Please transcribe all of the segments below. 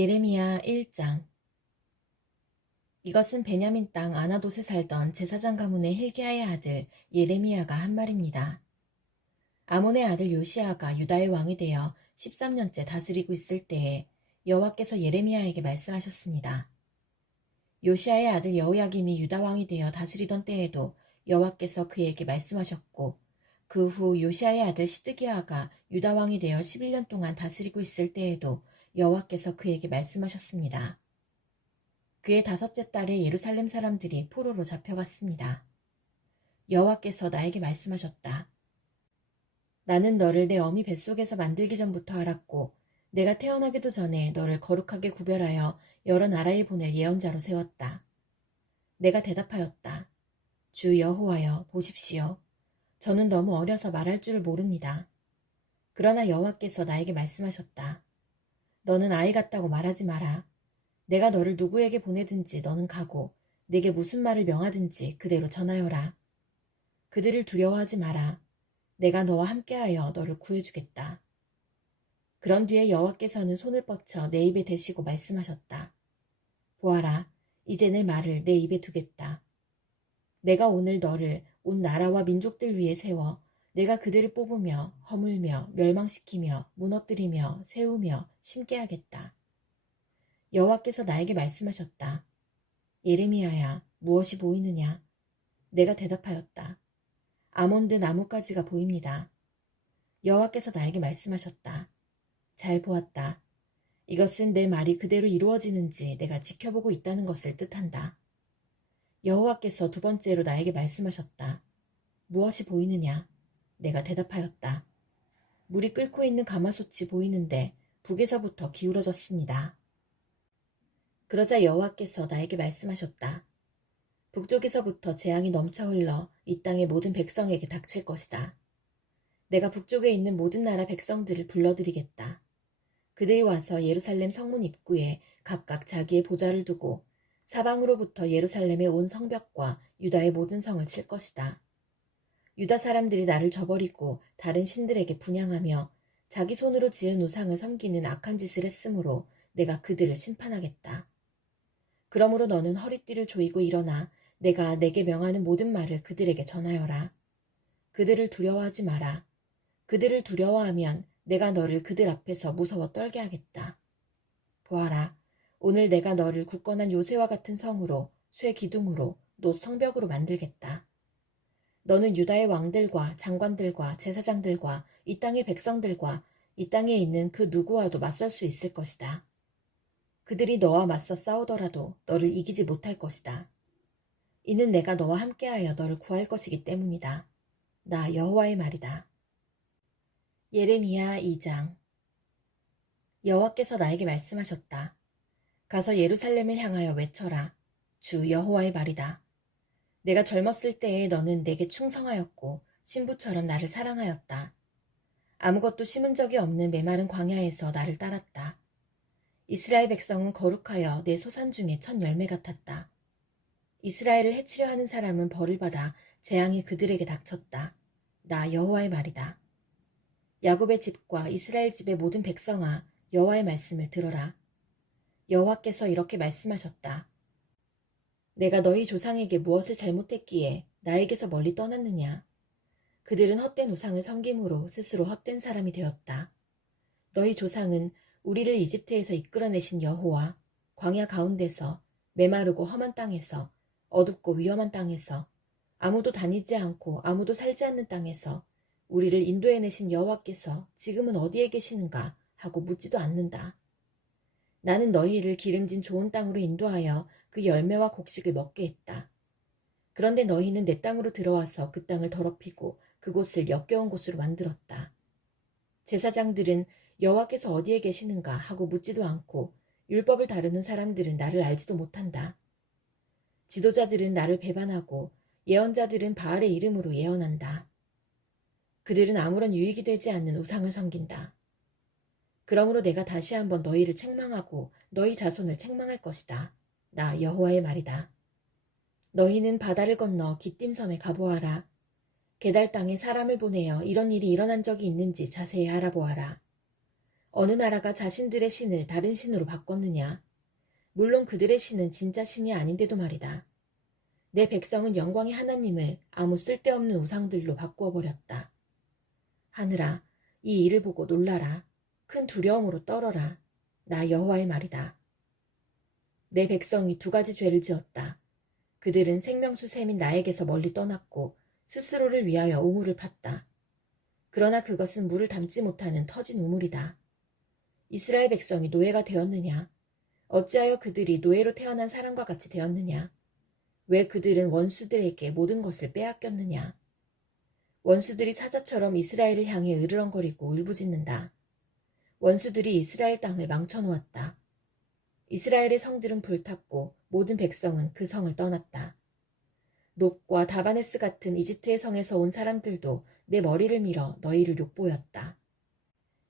예레미야 1장. 이것은 베냐민 땅 아나돗에 살던 제사장 가문의 hilkiya의 아들 예레미야가 한 말입니다. 아몬의 아들 요시야가 유다의 왕이 되어 13년째 다스리고 있을 때에 여호와께서 예레미야에게 말씀하셨습니다. 요시야의 아들 여호야김이 유다 왕이 되어 다스리던 때에도 여호와께서 그에게 말씀하셨고, 그 후 요시야의 아들 시드기야가 유다 왕이 되어 11년 동안 다스리고 있을 때에도 여호와께서 그에게 말씀하셨습니다. 그의 다섯째 달에 예루살렘 사람들이 포로로 잡혀갔습니다. 여호와께서 나에게 말씀하셨다. 나는 너를 내 어미 뱃속에서 만들기 전부터 알았고, 내가 태어나기도 전에 너를 거룩하게 구별하여 여러 나라에 보낼 예언자로 세웠다. 내가 대답하였다. 주 여호와여, 보십시오. 저는 너무 어려서 말할 줄을 모릅니다. 그러나 여호와께서 나에게 말씀하셨다. 너는 아이 같다고 말하지 마라. 내가 너를 누구에게 보내든지 너는 가고 내게 무슨 말을 명하든지 그대로 전하여라. 그들을 두려워하지 마라. 내가 너와 함께하여 너를 구해주겠다. 그런 뒤에 여호와께서는 손을 뻗쳐 내 입에 대시고 말씀하셨다. 보아라, 이제 내 말을 내 입에 두겠다. 내가 오늘 너를 온 나라와 민족들 위에 세워 내가 그들을 뽑으며 허물며 멸망시키며 무너뜨리며 세우며 심게 하겠다. 여호와께서 나에게 말씀하셨다. 예레미야야, 무엇이 보이느냐? 내가 대답하였다. 아몬드 나뭇가지가 보입니다. 여호와께서 나에게 말씀하셨다. 잘 보았다. 이것은 내 말이 그대로 이루어지는지 내가 지켜보고 있다는 것을 뜻한다. 여호와께서 두 번째로 나에게 말씀하셨다. 무엇이 보이느냐? 내가 대답하였다. 물이 끓고 있는 가마솥이 보이는데 북에서부터 기울어졌습니다. 그러자 여호와께서 나에게 말씀하셨다. 북쪽에서부터 재앙이 넘쳐 흘러 이 땅의 모든 백성에게 닥칠 것이다. 내가 북쪽에 있는 모든 나라 백성들을 불러들이겠다. 그들이 와서 예루살렘 성문 입구에 각각 자기의 보좌를 두고 사방으로부터 예루살렘의 온 성벽과 유다의 모든 성을 칠 것이다. 유다 사람들이 나를 저버리고 다른 신들에게 분향하며 자기 손으로 지은 우상을 섬기는 악한 짓을 했으므로 내가 그들을 심판하겠다. 그러므로 너는 허리띠를 조이고 일어나 내가 내게 명하는 모든 말을 그들에게 전하여라. 그들을 두려워하지 마라. 그들을 두려워하면 내가 너를 그들 앞에서 무서워 떨게 하겠다. 보아라, 오늘 내가 너를 굳건한 요새와 같은 성으로, 쇠 기둥으로, 놋 성벽으로 만들겠다. 너는 유다의 왕들과 장관들과 제사장들과 이 땅의 백성들과 이 땅에 있는 그 누구와도 맞설 수 있을 것이다. 그들이 너와 맞서 싸우더라도 너를 이기지 못할 것이다. 이는 내가 너와 함께하여 너를 구할 것이기 때문이다. 나 여호와의 말이다. 예레미야 2장. 여호와께서 나에게 말씀하셨다. 가서 예루살렘을 향하여 외쳐라. 주 여호와의 말이다. 내가 젊었을 때에 너는 내게 충성하였고 신부처럼 나를 사랑하였다. 아무것도 심은 적이 없는 메마른 광야에서 나를 따랐다. 이스라엘 백성은 거룩하여 내 소산 중에 첫 열매 같았다. 이스라엘을 해치려 하는 사람은 벌을 받아 재앙이 그들에게 닥쳤다. 나 여호와의 말이다. 야곱의 집과 이스라엘 집의 모든 백성아, 여호와의 말씀을 들어라. 여호와께서 이렇게 말씀하셨다. 내가 너희 조상에게 무엇을 잘못했기에 나에게서 멀리 떠났느냐? 그들은 헛된 우상을 섬김으로 스스로 헛된 사람이 되었다. 너희 조상은 우리를 이집트에서 이끌어내신 여호와, 광야 가운데서 메마르고 험한 땅에서 어둡고 위험한 땅에서 아무도 다니지 않고 아무도 살지 않는 땅에서 우리를 인도해내신 여호와께서 지금은 어디에 계시는가 하고 묻지도 않는다. 나는 너희를 기름진 좋은 땅으로 인도하여 그 열매와 곡식을 먹게 했다. 그런데 너희는 내 땅으로 들어와서 그 땅을 더럽히고 그곳을 역겨운 곳으로 만들었다. 제사장들은 여호와께서 어디에 계시는가 하고 묻지도 않고 율법을 다루는 사람들은 나를 알지도 못한다. 지도자들은 나를 배반하고 예언자들은 바알의 이름으로 예언한다. 그들은 아무런 유익이 되지 않는 우상을 섬긴다. 그러므로 내가 다시 한번 너희를 책망하고 너희 자손을 책망할 것이다. 나 여호와의 말이다. 너희는 바다를 건너 기띔섬에 가보아라. 게달 땅에 사람을 보내어 이런 일이 일어난 적이 있는지 자세히 알아보아라. 어느 나라가 자신들의 신을 다른 신으로 바꿨느냐? 물론 그들의 신은 진짜 신이 아닌데도 말이다. 내 백성은 영광의 하나님을 아무 쓸데없는 우상들로 바꾸어 버렸다. 하늘아, 이 일을 보고 놀라라. 큰 두려움으로 떨어라. 나 여호와의 말이다. 내 백성이 두 가지 죄를 지었다. 그들은 생명수 샘인 나에게서 멀리 떠났고 스스로를 위하여 우물을 팠다. 그러나 그것은 물을 담지 못하는 터진 우물이다. 이스라엘 백성이 노예가 되었느냐? 어찌하여 그들이 노예로 태어난 사람과 같이 되었느냐? 왜 그들은 원수들에게 모든 것을 빼앗겼느냐? 원수들이 사자처럼 이스라엘을 향해 으르렁거리고 울부짖는다. 원수들이 이스라엘 땅을 망쳐놓았다. 이스라엘의 성들은 불탔고 모든 백성은 그 성을 떠났다. 놉과 다바네스 같은 이집트의 성에서 온 사람들도 내 머리를 밀어 너희를 욕보였다.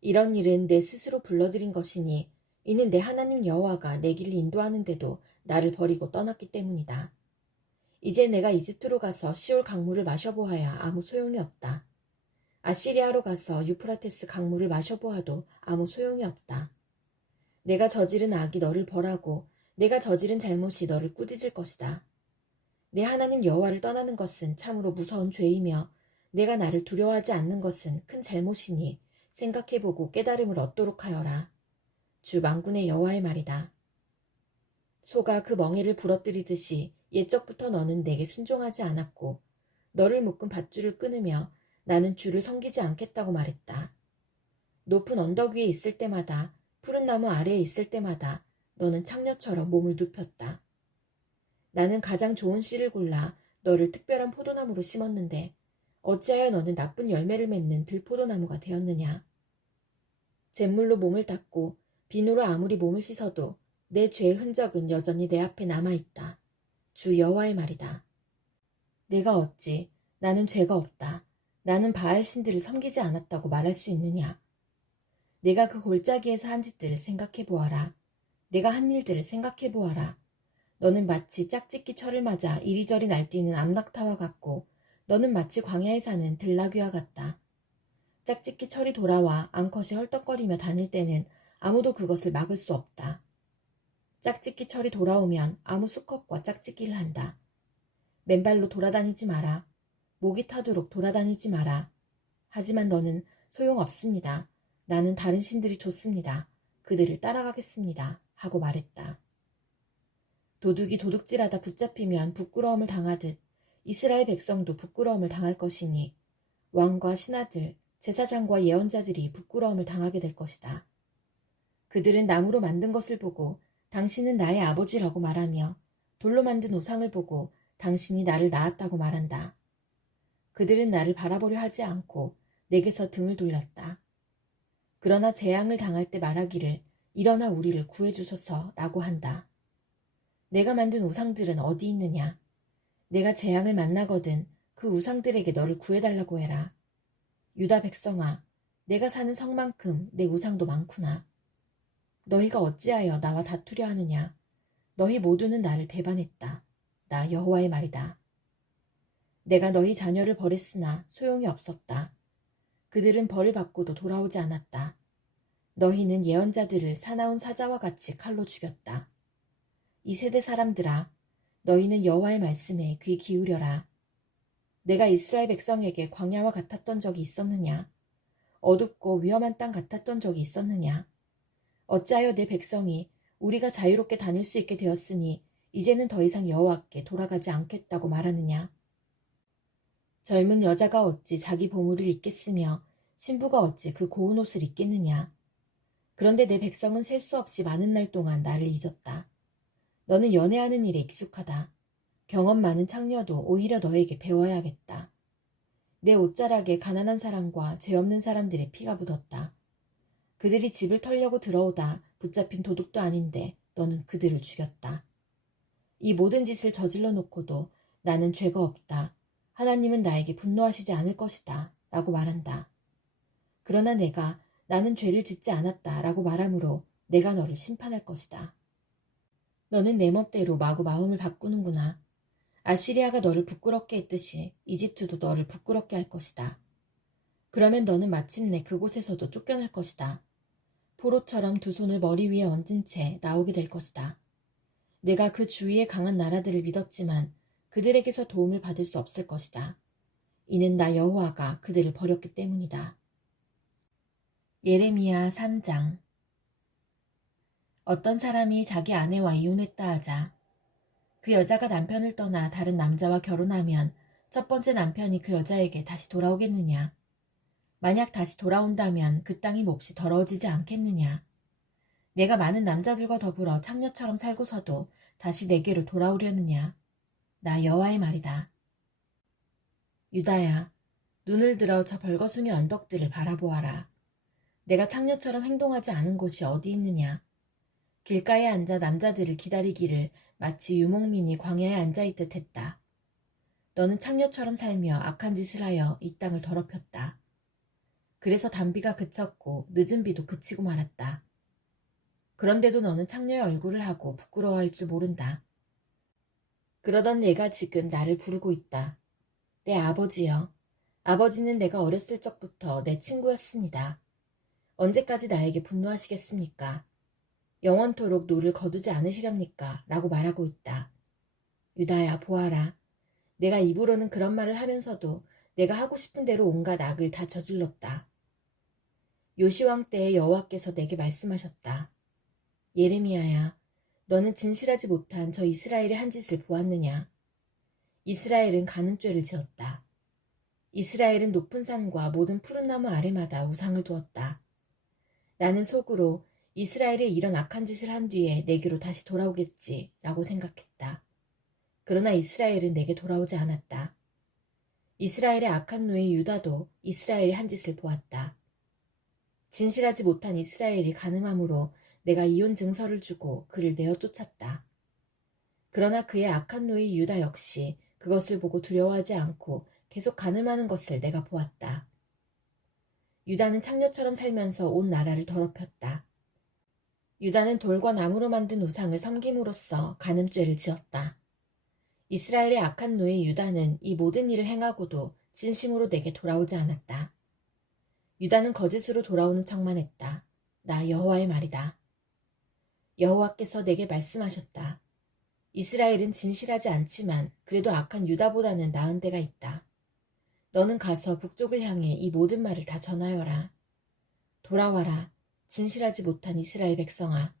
이런 일은 내 스스로 불러들인 것이니 이는 내 하나님 여호와가 내 길을 인도하는데도 나를 버리고 떠났기 때문이다. 이제 내가 이집트로 가서 시올 강물을 마셔보아야 아무 소용이 없다. 아시리아로 가서 유프라테스 강물을 마셔보아도 아무 소용이 없다. 내가 저지른 악이 너를 벌하고 내가 저지른 잘못이 너를 꾸짖을 것이다. 내 하나님 여호와를 떠나는 것은 참으로 무서운 죄이며 내가 나를 두려워하지 않는 것은 큰 잘못이니 생각해보고 깨달음을 얻도록 하여라. 주 만군의 여호와의 말이다. 소가 그 멍에를 부러뜨리듯이 옛적부터 너는 내게 순종하지 않았고 너를 묶은 밧줄을 끊으며 나는 주를 섬기지 않겠다고 말했다. 높은 언덕 위에 있을 때마다 푸른 나무 아래에 있을 때마다 너는 창녀처럼 몸을 눕혔다. 나는 가장 좋은 씨를 골라 너를 특별한 포도나무로 심었는데 어찌하여 너는 나쁜 열매를 맺는 들포도나무가 되었느냐. 잿물로 몸을 닦고 비누로 아무리 몸을 씻어도 내 죄의 흔적은 여전히 내 앞에 남아있다. 주 여호와의 말이다. 내가 어찌 나는 죄가 없다. 나는 바알 신들을 섬기지 않았다고 말할 수 있느냐. 내가 그 골짜기에서 한 짓들을 생각해 보아라. 내가 한 일들을 생각해 보아라. 너는 마치 짝짓기 철을 맞아 이리저리 날뛰는 암낙타와 같고 너는 마치 광야에 사는 들나귀와 같다. 짝짓기 철이 돌아와 암컷이 헐떡거리며 다닐 때는 아무도 그것을 막을 수 없다. 짝짓기 철이 돌아오면 아무 수컷과 짝짓기를 한다. 맨발로 돌아다니지 마라. 목이 타도록 돌아다니지 마라. 하지만 너는 소용없습니다. 나는 다른 신들이 좋습니다. 그들을 따라가겠습니다. 하고 말했다. 도둑이 도둑질하다 붙잡히면 부끄러움을 당하듯 이스라엘 백성도 부끄러움을 당할 것이니 왕과 신하들, 제사장과 예언자들이 부끄러움을 당하게 될 것이다. 그들은 나무로 만든 것을 보고 당신은 나의 아버지라고 말하며 돌로 만든 우상을 보고 당신이 나를 낳았다고 말한다. 그들은 나를 바라보려 하지 않고 내게서 등을 돌렸다. 그러나 재앙을 당할 때 말하기를 일어나 우리를 구해주소서라고 한다. 내가 만든 우상들은 어디 있느냐? 내가 재앙을 만나거든 그 우상들에게 너를 구해달라고 해라. 유다 백성아, 내가 사는 성만큼 내 우상도 많구나. 너희가 어찌하여 나와 다투려 하느냐? 너희 모두는 나를 배반했다. 나 여호와의 말이다. 내가 너희 자녀를 버렸으나 소용이 없었다. 그들은 벌을 받고도 돌아오지 않았다. 너희는 예언자들을 사나운 사자와 같이 칼로 죽였다. 이 세대 사람들아, 너희는 여호와의 말씀에 귀 기울여라. 내가 이스라엘 백성에게 광야와 같았던 적이 있었느냐? 어둡고 위험한 땅 같았던 적이 있었느냐? 어찌하여 내 백성이 우리가 자유롭게 다닐 수 있게 되었으니 이제는 더 이상 여호와께 돌아가지 않겠다고 말하느냐? 젊은 여자가 어찌 자기 보물을 잊겠으며 신부가 어찌 그 고운 옷을 입겠느냐? 그런데 내 백성은 셀 수 없이 많은 날 동안 나를 잊었다. 너는 연애하는 일에 익숙하다. 경험 많은 창녀도 오히려 너에게 배워야겠다. 내 옷자락에 가난한 사람과 죄 없는 사람들의 피가 묻었다. 그들이 집을 털려고 들어오다 붙잡힌 도둑도 아닌데 너는 그들을 죽였다. 이 모든 짓을 저질러 놓고도 나는 죄가 없다. 하나님은 나에게 분노하시지 않을 것이다. 라고 말한다. 그러나 내가 나는 죄를 짓지 않았다. 라고 말하므로 내가 너를 심판할 것이다. 너는 내 멋대로 마구 마음을 바꾸는구나. 아시리아가 너를 부끄럽게 했듯이 이집트도 너를 부끄럽게 할 것이다. 그러면 너는 마침내 그곳에서도 쫓겨날 것이다. 포로처럼 두 손을 머리 위에 얹은 채 나오게 될 것이다. 내가 그 주위의 강한 나라들을 믿었지만 그들에게서 도움을 받을 수 없을 것이다. 이는 나 여호와가 그들을 버렸기 때문이다. 예레미야 3장. 어떤 사람이 자기 아내와 이혼했다 하자. 그 여자가 남편을 떠나 다른 남자와 결혼하면 첫 번째 남편이 그 여자에게 다시 돌아오겠느냐? 만약 다시 돌아온다면 그 땅이 몹시 더러워지지 않겠느냐? 내가 많은 남자들과 더불어 창녀처럼 살고서도 다시 내게로 돌아오려느냐? 나 여호와의 말이다. 유다야, 눈을 들어 저 벌거숭이 언덕들을 바라보아라. 내가 창녀처럼 행동하지 않은 곳이 어디 있느냐? 길가에 앉아 남자들을 기다리기를 마치 유목민이 광야에 앉아있듯 했다. 너는 창녀처럼 살며 악한 짓을 하여 이 땅을 더럽혔다. 그래서 단비가 그쳤고 늦은 비도 그치고 말았다. 그런데도 너는 창녀의 얼굴을 하고 부끄러워할 줄 모른다. 그러던 내가 지금 나를 부르고 있다. 내 아버지여. 아버지는 내가 어렸을 적부터 내 친구였습니다. 언제까지 나에게 분노하시겠습니까? 영원토록 노를 거두지 않으시렵니까? 라고 말하고 있다. 유다야, 보아라. 내가 입으로는 그런 말을 하면서도 내가 하고 싶은 대로 온갖 악을 다 저질렀다. 요시왕 때에 여호와께서 내게 말씀하셨다. 예레미야야, 너는 진실하지 못한 저 이스라엘의 한 짓을 보았느냐? 이스라엘은 간음죄를 지었다. 이스라엘은 높은 산과 모든 푸른 나무 아래마다 우상을 두었다. 나는 속으로 이스라엘이 이런 악한 짓을 한 뒤에 내게로 다시 돌아오겠지 라고 생각했다. 그러나 이스라엘은 내게 돌아오지 않았다. 이스라엘의 악한 누이 유다도 이스라엘의 한 짓을 보았다. 진실하지 못한 이스라엘이 간음함으로 내가 이혼 증서를 주고 그를 내어 쫓았다. 그러나 그의 악한 누이 유다 역시 그것을 보고 두려워하지 않고 계속 간음하는 것을 내가 보았다. 유다는 창녀처럼 살면서 온 나라를 더럽혔다. 유다는 돌과 나무로 만든 우상을 섬김으로써 간음죄를 지었다. 이스라엘의 악한 누이 유다는 이 모든 일을 행하고도 진심으로 내게 돌아오지 않았다. 유다는 거짓으로 돌아오는 척만 했다. 나 여호와의 말이다. 여호와께서 내게 말씀하셨다. 이스라엘은 진실하지 않지만 그래도 악한 유다보다는 나은 데가 있다. 너는 가서 북쪽을 향해 이 모든 말을 다 전하여라. 돌아와라. 진실하지 못한 이스라엘 백성아.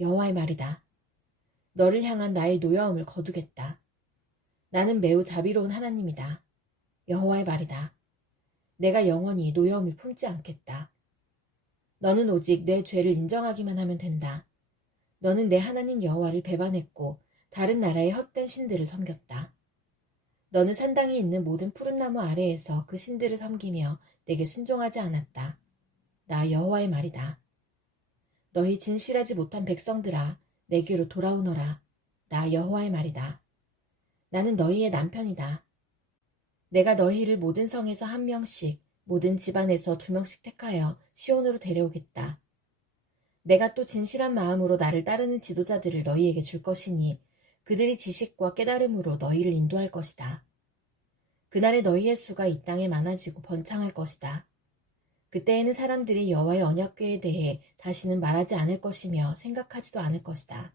여호와의 말이다. 너를 향한 나의 노여움을 거두겠다. 나는 매우 자비로운 하나님이다. 여호와의 말이다. 내가 영원히 노여움을 품지 않겠다. 너는 오직 내 죄를 인정하기만 하면 된다. 너는 내 하나님 여호와를 배반했고 다른 나라의 헛된 신들을 섬겼다. 너는 산당이 있는 모든 푸른 나무 아래에서 그 신들을 섬기며 내게 순종하지 않았다. 나 여호와의 말이다. 너희 진실하지 못한 백성들아, 내게로 돌아오너라. 나 여호와의 말이다. 나는 너희의 남편이다. 내가 너희를 모든 성에서 한 명씩, 모든 집안에서 2명씩 택하여 시온으로 데려오겠다. 내가 또 진실한 마음으로 나를 따르는 지도자들을 너희에게 줄 것이니 그들이 지식과 깨달음으로 너희를 인도할 것이다. 그날에 너희의 수가 이 땅에 많아지고 번창할 것이다. 그때에는 사람들이 여호와의 언약궤에 대해 다시는 말하지 않을 것이며 생각하지도 않을 것이다.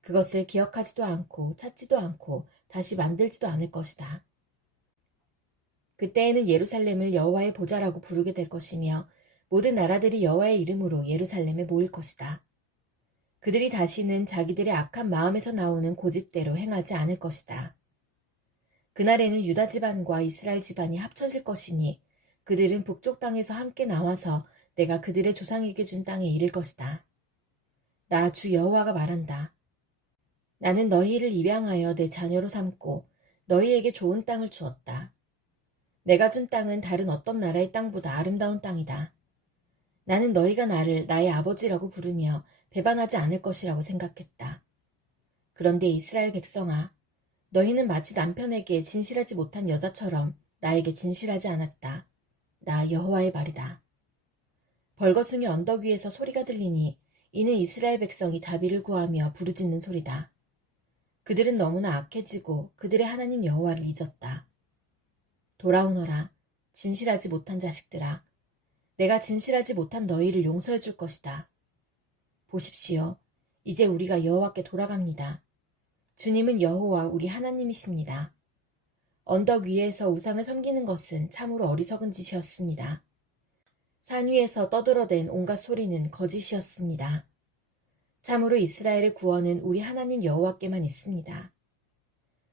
그것을 기억하지도 않고 찾지도 않고 다시 만들지도 않을 것이다. 그때에는 예루살렘을 여호와의 보좌라고 부르게 될 것이며 모든 나라들이 여호와의 이름으로 예루살렘에 모일 것이다. 그들이 다시는 자기들의 악한 마음에서 나오는 고집대로 행하지 않을 것이다. 그날에는 유다 집안과 이스라엘 집안이 합쳐질 것이니 그들은 북쪽 땅에서 함께 나와서 내가 그들의 조상에게 준 땅에 이를 것이다. 나 주 여호와가 말한다. 나는 너희를 입양하여 내 자녀로 삼고 너희에게 좋은 땅을 주었다. 내가 준 땅은 다른 어떤 나라의 땅보다 아름다운 땅이다. 나는 너희가 나를 나의 아버지라고 부르며 배반하지 않을 것이라고 생각했다. 그런데 이스라엘 백성아, 너희는 마치 남편에게 진실하지 못한 여자처럼 나에게 진실하지 않았다. 나 여호와의 말이다. 벌거숭이 언덕 위에서 소리가 들리니 이는 이스라엘 백성이 자비를 구하며 부르짖는 소리다. 그들은 너무나 악해지고 그들의 하나님 여호와를 잊었다. 돌아오너라, 진실하지 못한 자식들아. 내가 진실하지 못한 너희를 용서해 줄 것이다. 보십시오. 이제 우리가 여호와께 돌아갑니다. 주님은 여호와 우리 하나님이십니다. 언덕 위에서 우상을 섬기는 것은 참으로 어리석은 짓이었습니다. 산 위에서 떠들어댄 온갖 소리는 거짓이었습니다. 참으로 이스라엘의 구원은 우리 하나님 여호와께만 있습니다.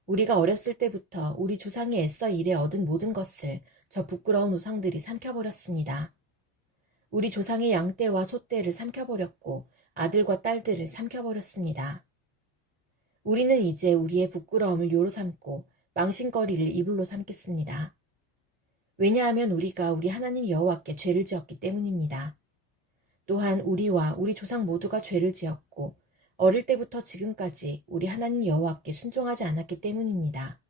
우리가 어렸을 때부터 우리 조상이 애써 일해 얻은 모든 것을 저 부끄러운 우상들이 삼켜버렸습니다. 우리 조상의 양떼와 소떼를 삼켜버렸고 아들과 딸들을 삼켜버렸습니다. 우리는 이제 우리의 부끄러움을 요로 삼고 망신거리를 이불로 삼겠습니다. 왜냐하면 우리가 우리 하나님 여호와께 죄를 지었기 때문입니다. 또한 우리와 우리 조상 모두가 죄를 지었고 어릴 때부터 지금까지 우리 하나님 여호와께 순종하지 않았기 때문입니다.